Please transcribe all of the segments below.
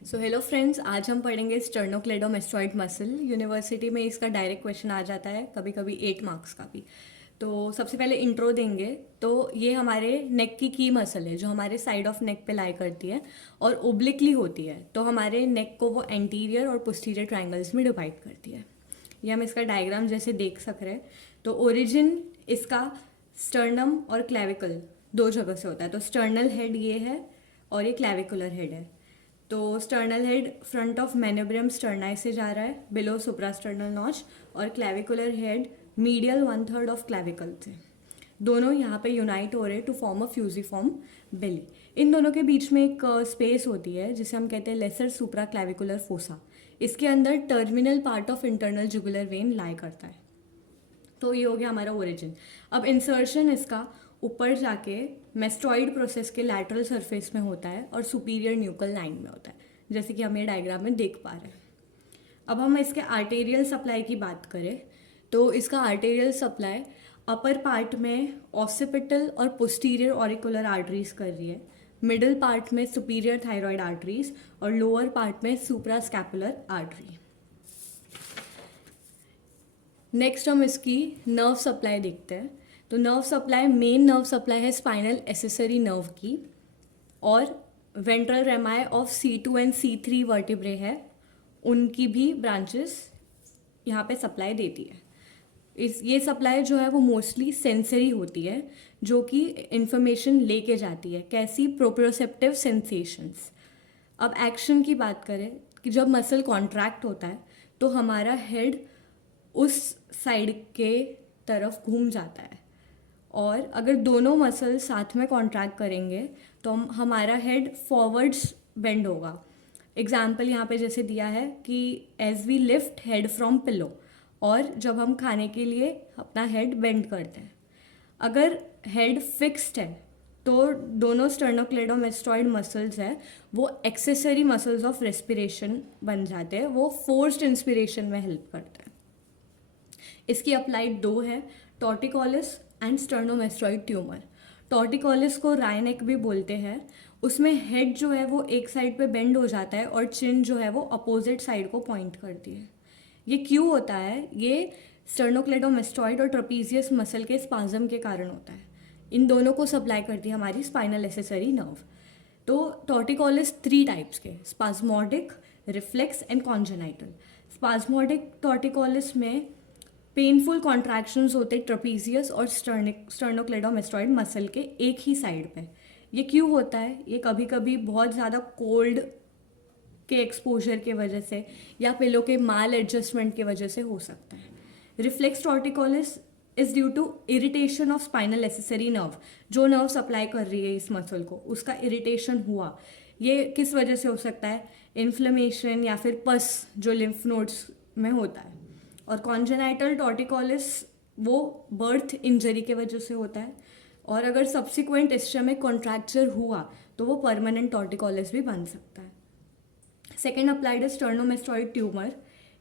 So hello friends, आज हम पढ़ेंगे स्टर्नोक्लेडोमेस्टोइड मसल। यूनिवर्सिटी में इसका डायरेक्ट क्वेश्चन आ जाता है, कभी कभी 8 मार्क्स का भी। तो सबसे पहले इंट्रो देंगे। तो ये हमारे नेक की मसल है जो हमारे साइड ऑफ नेक पे लाई करती है और ओब्लिकली होती है। तो हमारे नेक को वो एंटीरियर और पोस्टीरियर ट्राइंगल्स में डिवाइड करती है। ये हम इसका डायग्राम जैसे देख सक रहे हैं। तो ओरिजिन इसका स्टर्नम और क्लेविकल दो जगह से होता है। तो स्टर्नल हेड ये है और ये क्लेविकुलर हेड है। तो sternal head front of manubrium sterni से जा रहा है बिलो सुप्रास्टर्नल नॉच, और clavicular head medial 1/3 of clavicle से। दोनों यहाँ पे यूनाइट हो रहे हैं to form a fusiform belly. इन दोनों के बीच में एक स्पेस होती है जिसे हम कहते हैं लेसर सुप्रा क्लेविकुलर फोसा। इसके अंदर terminal part of internal jugular vein lie करता है। तो ये हो गया हमारा ओरिजिन। अब इंसर्शन इसका ऊपर जाके मेस्टॉइड प्रोसेस के लैटरल सरफेस में होता है और सुपीरियर न्यूकल लाइन में होता है, जैसे कि हम ये डायग्राम में देख पा रहे हैं। अब हम इसके आर्टेरियल सप्लाई की बात करें तो इसका आर्टेरियल सप्लाई अपर पार्ट में ऑसिपिटल और पोस्टीरियर ऑरिकुलर आर्टरीज कर रही है, मिडिल पार्ट में सुपीरियर थायराइड आर्टरीज और लोअर पार्ट में सुप्रास्कैपुलर आर्टरी। नेक्स्ट हम इसकी नर्व सप्लाई देखते हैं। तो nerve supply, main nerve supply है स्पाइनल एसेसरी नर्व की, और ventral रेमाई of C2 and C3 vertebrae है, उनकी भी ब्रांचेस यहाँ पे सप्लाई देती है। ये सप्लाई जो है वो मोस्टली सेंसरी होती है, जो कि इंफॉर्मेशन लेके जाती है। कैसी? Proprioceptive sensations. अब एक्शन की बात करें कि जब मसल कॉन्ट्रैक्ट होता है तो हमारा हेड उस साइड के तरफ घूम जाता है, और अगर दोनों मसल साथ में कॉन्ट्रैक्ट करेंगे तो हमारा हेड फॉरवर्ड्स बेंड होगा। एग्जाम्पल यहाँ पे जैसे दिया है कि as we lift head from pillow, और जब हम खाने के लिए अपना हेड बेंड करते हैं। अगर हेड फिक्स्ड है तो दोनों स्टर्नोक्लेडोमेस्टोइड मसल्स है वो एक्सेसरी मसल्स ऑफ रेस्पिरेशन बन जाते हैं, वो फोर्स्ड इंस्पिरेशन में हेल्प करते हैं। इसकी अप्लाइड दो है, टॉर्टिकोलिस एंड स्टर्नोमेस्टोइड ट्यूमर। टॉर्टिकोलिस को रायनेक भी बोलते हैं। उसमें हेड जो है वो एक साइड पे बेंड हो जाता है और चिन जो है वो अपोजिट साइड को पॉइंट करती है। ये क्यों होता है? ये स्टर्नोक्लेडोमेस्टोइड और ट्रपीजियस मसल के स्पाज्म के कारण होता है। इन दोनों को सप्लाई करती है हमारी स्पाइनल एसेसरी नर्व। तो टॉर्टिकोलिस 3 टाइप्स के, spasmodic, reflex and congenital. Spasmodic torticollis में पेनफुल कॉन्ट्रैक्शंस होते ट्रपीजियस और स्टर्नोक्लेडोमेस्टोइड मसल के एक ही साइड पे। ये क्यों होता है? ये कभी कभी बहुत ज़्यादा कोल्ड के एक्सपोजर के वजह से या पिलो के माल एडजस्टमेंट के वजह से हो सकता है। Reflex torticollis is due to irritation of spinal accessory nerve. जो नर्व सप्लाई कर रही है इस मसल को, उसका इरिटेशन हुआ। ये किस वजह से हो सकता है? इन्फ्लेमेशन या फिर पस जो लिम्फ नोड्स में होता है। और कॉन्जेनाइटल टॉर्टिकोलिस वो बर्थ इंजरी के वजह से होता है, और अगर सब्सिक्वेंट इस्चेमिक कॉन्ट्रैक्चर हुआ तो वो परमानेंट टॉर्टिकोलिस भी बन सकता है। सेकेंड अप्लाइड है स्टर्नोमेस्टोइड ट्यूमर।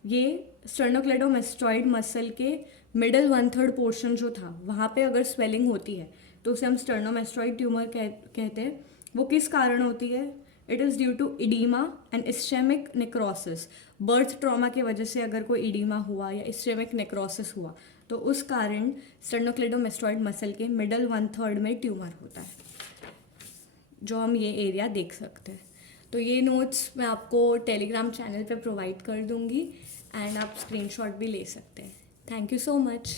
ये स्टर्नोक्लेडोमेस्टोइड मसल के मिडल 1/3 पोर्शन जो था वहाँ पे अगर स्वेलिंग होती है तो उसे हम स्टर्नोमेस्टोइड ट्यूमर कहते हैं। वो किस कारण होती है? It is due to oedema and ischaemic necrosis. Birth trauma की वजह से अगर कोई इडीमा हुआ या इस्चेमिक नेक्रोसिस हुआ तो उस कारण स्टर्नोक्लेडोमेस्टोइड मसल के मिडल 1/3 में ट्यूमर होता है, जो हम ये एरिया देख सकते हैं। तो ये नोट्स मैं आपको टेलीग्राम चैनल पे प्रोवाइड कर दूंगी, एंड आप स्क्रीनशॉट भी ले सकते हैं। Thank you so much.